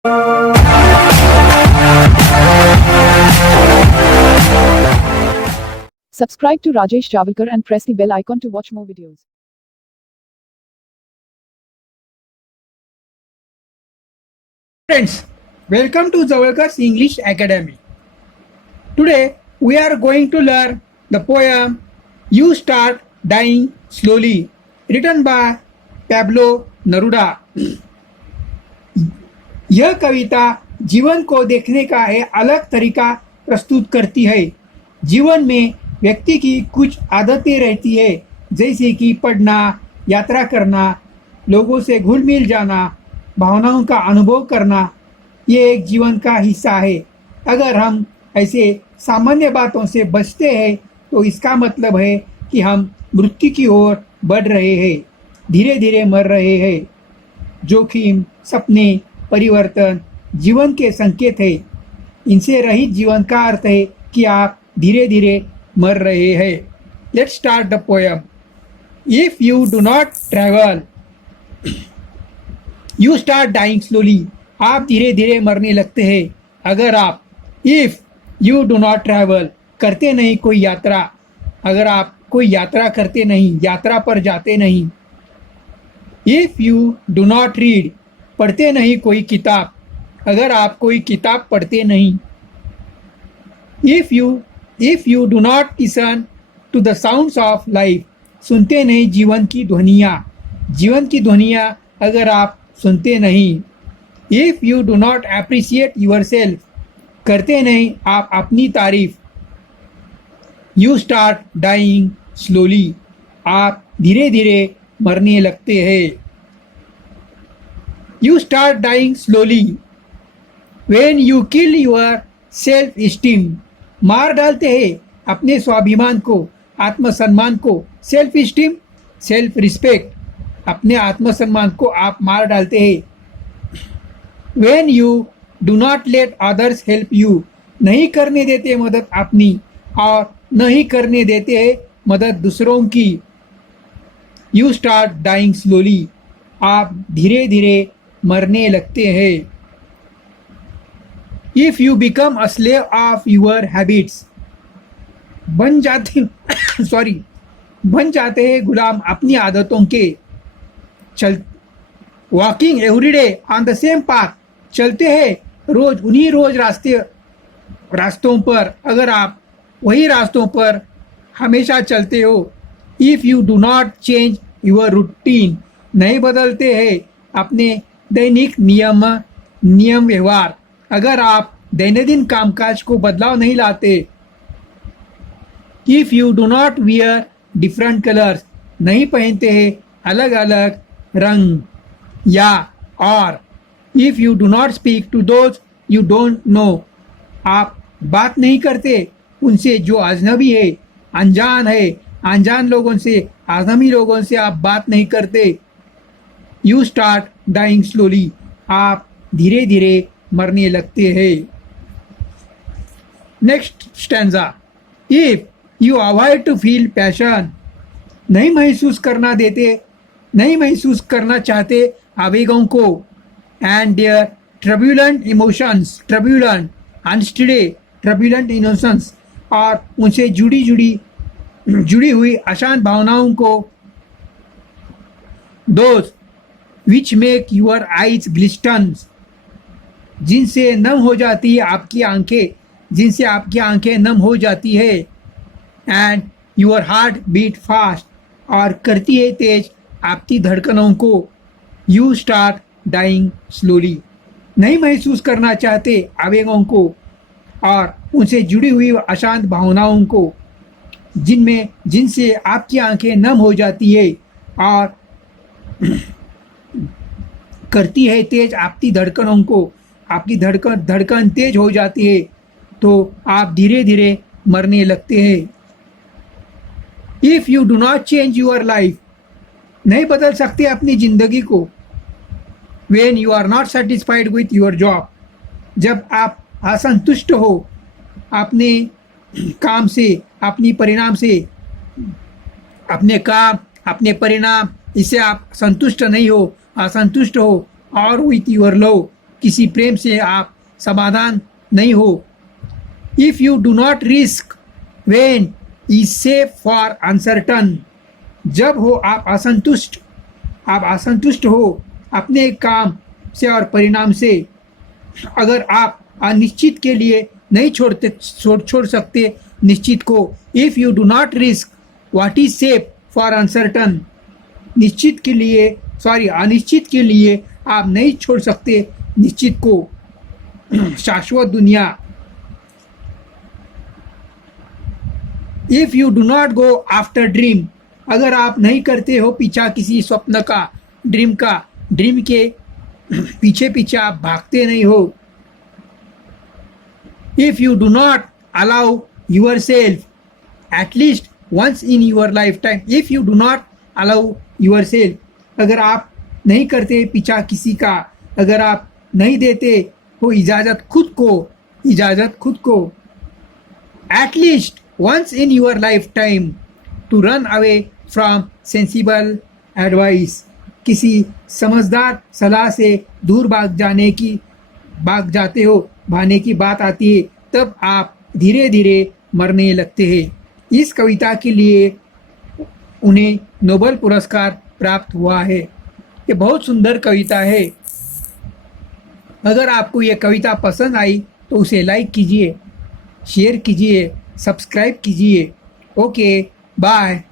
Subscribe to Rajesh Javalkar and press the bell icon to watch more videos. Friends, welcome to Javalkar's English Academy. Today we are going to learn the poem You Start Dying Slowly, written by Pablo Neruda. यह कविता जीवन को देखने का एक अलग तरीका प्रस्तुत करती है। जीवन में व्यक्ति की कुछ आदतें रहती है, जैसे कि पढ़ना, यात्रा करना, लोगों से घुल मिल जाना, भावनाओं का अनुभव करना। ये एक जीवन का हिस्सा है। अगर हम ऐसे सामान्य बातों से बचते हैं तो इसका मतलब है कि हम मृत्यु की ओर बढ़ रहे हैं, धीरे धीरे मर रहे हैं। जोखिम, सपने, परिवर्तन जीवन के संकेत है। इनसे रहित जीवन का अर्थ है कि आप धीरे धीरे मर रहे हैं। Let's start the poem. If you do not travel, you start dying slowly. आप धीरे धीरे मरने लगते हैं अगर आप, if you do not travel, करते नहीं कोई यात्रा, अगर आप कोई यात्रा करते नहीं, यात्रा पर जाते नहीं। If you do not read, पढ़ते नहीं कोई किताब, अगर आप कोई किताब पढ़ते नहीं। If you do not listen to the sounds of life, सुनते नहीं जीवन की ध्वनियाँ, जीवन की ध्वनियाँ अगर आप सुनते नहीं। If you do not appreciate your self, करते नहीं आप अपनी तारीफ। यू स्टार्ट डाइंग स्लोली, आप धीरे धीरे मरने लगते हैं। You start dying slowly when you kill your self esteem. मार डालते हैं अपने स्वाभिमान को, आत्मसम्मान को। सेल्फ इस्टीम, सेल्फ रिस्पेक्ट, अपने आत्मसम्मान को आप मार डालते हैं। When you do not let others help you, नहीं करने देते मदद अपनी और नहीं करने देते हैं मदद दूसरों की। You start dying slowly, आप धीरे धीरे मरने लगते हैं। If you become a slave of your habits, बन जाते हैं गुलाम अपनी आदतों के। Walking everyday on the same path, चलते हैं रोज उन्हीं रास्तों पर, अगर आप वही रास्तों पर हमेशा चलते हो। If you do not change your routine, नहीं बदलते हैं अपने दैनिक नियम व्यवहार, अगर आप दैनंदिन कामकाज को बदलाव नहीं लाते। If you do not wear different colours, नहीं पहनते हैं अलग अलग रंग या और। If you do not speak to those you don't know, आप बात नहीं करते उनसे जो अजनबी है, अनजान है, अनजान लोगों से, आजनबी लोगों से आप बात नहीं करते। यू स्टार्ट डाइंग स्लोली, आप धीरे धीरे मरने लगते हैं। Next stanza. If you avoid to feel passion, नहीं महसूस करना चाहते आवेगों को। And their turbulent emotions, turbulent unsteady turbulent emotions, और उनसे जुड़ी हुई अशांत भावनाओं को। Those which make your eyes glisten, जिनसे नम हो जाती है आपकी आंखें, जिनसे आपकी आंखें नम हो जाती है। And your heart beat fast, और करती है तेज आपकी धड़कनों को। यू स्टार्ट डाइंग स्लोली, नहीं महसूस करना चाहते आवेगों को और उनसे जुड़ी हुई अशांत भावनाओं को, जिनसे आपकी आंखें नम हो जाती है और करती है तेज आपकी धड़कनों को। आपकी धड़कन तेज हो जाती है तो आप धीरे धीरे मरने लगते हैं। If you do not change your life, नहीं बदल सकते अपनी जिंदगी को। When you are not satisfied with your job, जब आप असंतुष्ट हो अपने काम से, अपनी परिणाम से, अपने काम, अपने परिणाम, इससे आप संतुष्ट नहीं हो, असंतुष्ट हो, और विथ योर लव, किसी प्रेम से आप समाधान नहीं हो। If you do not risk when is safe for uncertain, जब हो आप असंतुष्ट हो अपने काम से और परिणाम से। अगर आप अनिश्चित के लिए नहीं छोड़ सकते निश्चित को। If you do not risk what is safe for uncertain, अनिश्चित के लिए आप नहीं छोड़ सकते निश्चित को। शाश्वत दुनिया। If you do not go after dream, अगर आप नहीं करते हो पीछा किसी स्वप्न का, ड्रीम के पीछे आप भागते नहीं हो। If you do not allow your self at least once in your life time, if you do not allow your self, अगर आप नहीं करते पीछा किसी का, अगर आप नहीं देते हो इजाज़त खुद को at least once in your life time to run away from sensible advice, किसी समझदार सलाह से दूर भाग जाते हो, भागने की बात आती है, तब आप धीरे धीरे मरने लगते हैं। इस कविता के लिए उन्हें नोबेल पुरस्कार प्राप्त हुआ है। ये बहुत सुंदर कविता है। अगर आपको ये कविता पसंद आई तो उसे लाइक कीजिए, शेयर कीजिए, सब्सक्राइब कीजिए। Okay, bye.